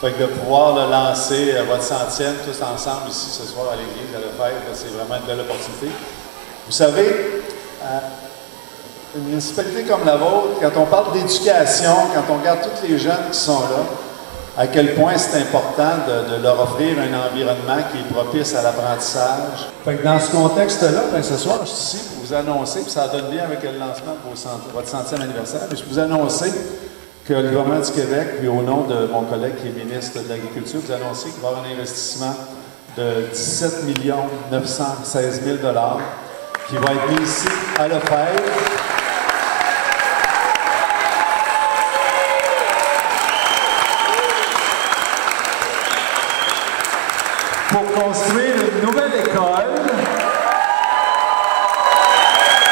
Fait que de pouvoir le lancer à votre centième tous ensemble ici ce soir à l'église, à Lefebvre, c'est vraiment une belle opportunité. Vous savez, une municipalité comme la vôtre, quand on parle d'éducation, quand on regarde tous les jeunes qui sont là, à quel point c'est important de leur offrir un environnement qui est propice à l'apprentissage. Fait que dans ce contexte-là, ben, ce soir, je suis ici pour vous annoncer, puis ça donne bien avec le lancement de votre 100e anniversaire, mais je peux vous annoncer que le gouvernement du Québec, puis au nom de mon collègue qui est ministre de l'Agriculture, vous annoncez qu'il va y avoir un investissement de 17 916 000 $ qui va être mis ici à Lefebvre. Pour construire une nouvelle école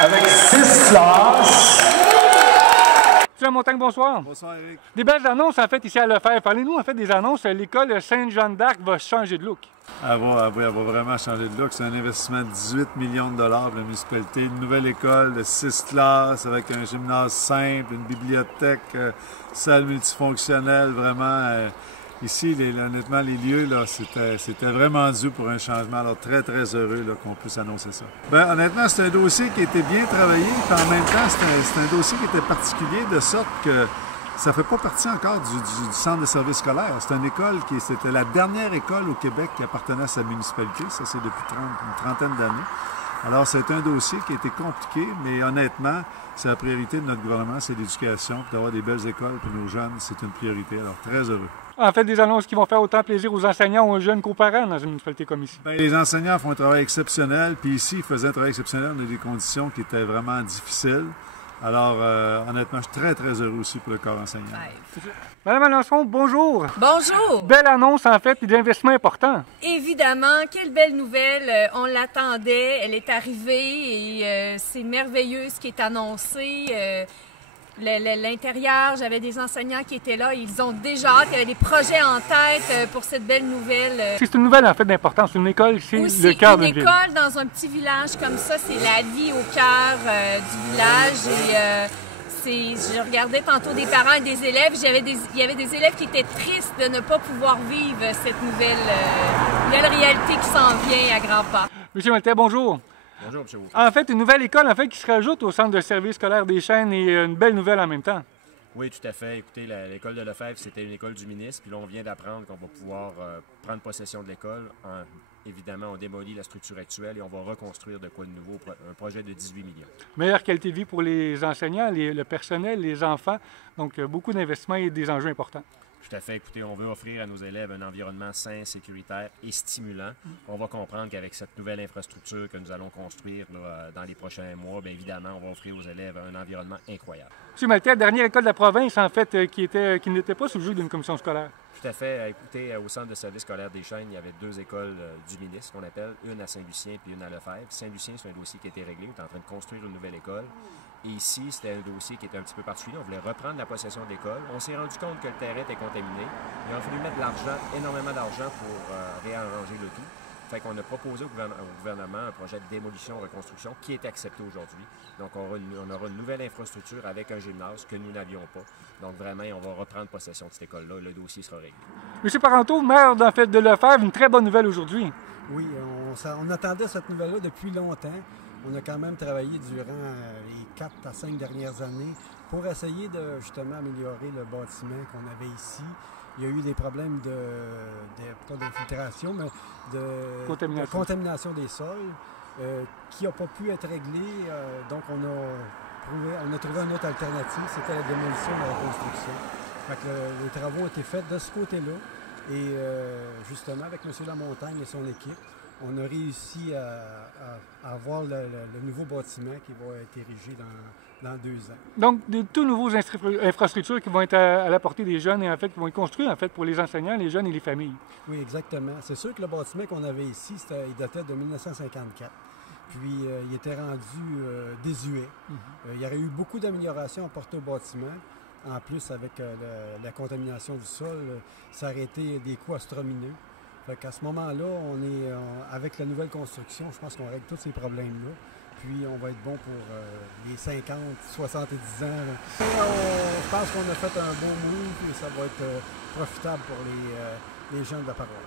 avec 6 classes. Monsieur Montagne, bonsoir. Bonsoir, Eric. Des belles annonces, en fait, ici à Lefebvre. Parlez-nous, en fait, des annonces. L'école Sainte-Jeanne d'Arc va changer de look. Elle va vraiment changer de look. C'est un investissement de 18 millions de dollars pour la municipalité. Une nouvelle école de 6 classes avec un gymnase simple, une bibliothèque, salle multifonctionnelle, vraiment. Ici, honnêtement, les lieux, c'était vraiment dû pour un changement. Alors, très, très heureux qu'on puisse annoncer ça. Bien, honnêtement, c'est un dossier qui a été bien travaillé, puis en même temps, c'est un dossier qui était particulier de sorte que ça ne fait pas partie encore du centre de services scolaires. C'est une école c'était la dernière école au Québec qui appartenait à sa municipalité. Ça, c'est depuis une trentaine d'années. Alors, c'est un dossier qui a été compliqué, mais honnêtement, c'est la priorité de notre gouvernement, c'est l'éducation. Puis d'avoir des belles écoles pour nos jeunes, c'est une priorité. Alors, très heureux. En fait, des annonces qui vont faire autant plaisir aux enseignants, aux jeunes qu'aux parents dans une municipalité comme ici. Bien, les enseignants font un travail exceptionnel, puis ici, ils faisaient un travail exceptionnel dans des conditions qui étaient vraiment difficiles. Alors, honnêtement, je suis très, très heureux aussi pour le corps enseignant. Madame Alençon, bonjour. Bonjour. Belle annonce, en fait, et d'investissement important. Évidemment, quelle belle nouvelle. On l'attendait, elle est arrivée et c'est merveilleux ce qui est annoncé. L'intérieur, j'avais des enseignants qui étaient là, ils ont déjà hâte, il y avait des projets en tête pour cette belle nouvelle. C'est une nouvelle, en fait, d'importance. Une école, c'est le cœur d'une ville. Une école dans un petit village comme ça, c'est la vie au cœur du village. Et je regardais tantôt des parents et des élèves, il y avait des élèves qui étaient tristes de ne pas pouvoir vivre cette nouvelle réalité qui s'en vient à grands pas. Monsieur Maltais, bonjour. Bonjour, M. Wu. En fait, une nouvelle école qui se rajoute au centre de service scolaire des Chênes et une belle nouvelle en même temps. Oui, tout à fait. Écoutez, l'école de Lefebvre, c'était une école du ministre, puis là, on vient d'apprendre qu'on va pouvoir prendre possession de l'école. Évidemment, on démolit la structure actuelle et on va reconstruire de quoi de nouveau, un projet de 18 millions. Meilleure qualité de vie pour les enseignants, le personnel, les enfants. Donc, beaucoup d'investissements et des enjeux importants. Tout à fait. Écoutez, on veut offrir à nos élèves un environnement sain, sécuritaire et stimulant. On va comprendre qu'avec cette nouvelle infrastructure que nous allons construire là, dans les prochains mois, bien évidemment, on va offrir aux élèves un environnement incroyable. M. Maltais, dernière école de la province, en fait, qui n'était pas sous le joug d'une commission scolaire. Tout à fait. Écoutez, au centre de service scolaire des Chênes, il y avait 2 écoles du ministre qu'on appelle, une à Saint-Lucien puis une à Lefebvre. Saint-Lucien, c'est un dossier qui a été réglé. On est en train de construire une nouvelle école. Et ici, c'était un dossier qui était un petit peu particulier. On voulait reprendre la possession de l'école. On s'est rendu compte que le terrain était contaminé. Il a fallu mettre de l'argent, énormément d'argent pour réarranger le tout. Fait qu'on a proposé au gouvernement un projet de démolition-reconstruction qui est accepté aujourd'hui. Donc, on aura une nouvelle infrastructure avec un gymnase que nous n'avions pas. Donc, vraiment, on va reprendre possession de cette école-là. Le dossier sera réglé. M. Parenteau, maire de Lefebvre, une très bonne nouvelle aujourd'hui. Oui, on attendait cette nouvelle-là depuis longtemps. On a quand même travaillé durant les 4 à 5 dernières années pour essayer de justement améliorer le bâtiment qu'on avait ici. Il y a eu des problèmes pas d'infiltration, mais de contamination des sols qui n'a pas pu être réglé. Donc on a trouvé une autre alternative, c'était la démolition et la reconstruction. Fait que les travaux ont été faits de ce côté-là. Et justement, avec M. Lamontagne et son équipe, on a réussi à avoir le nouveau bâtiment qui va être érigé dans 2 ans. Donc, des tout nouveaux infrastructures qui vont être à la portée des jeunes et en fait qui vont être construites en fait, pour les enseignants, les jeunes et les familles. Oui, exactement. C'est sûr que le bâtiment qu'on avait ici, il datait de 1954. Puis, il était rendu désuet. Il y aurait eu beaucoup d'améliorations apportées au bâtiment. En plus, avec la contamination du sol, ça aurait été des coûts astronomiques. Fait qu'à ce moment-là, avec la nouvelle construction, je pense qu'on règle tous ces problèmes-là. puis on va être bon pour les 50, 70 ans. Et je pense qu'on a fait un beau move et ça va être profitable pour les jeunes de la paroisse.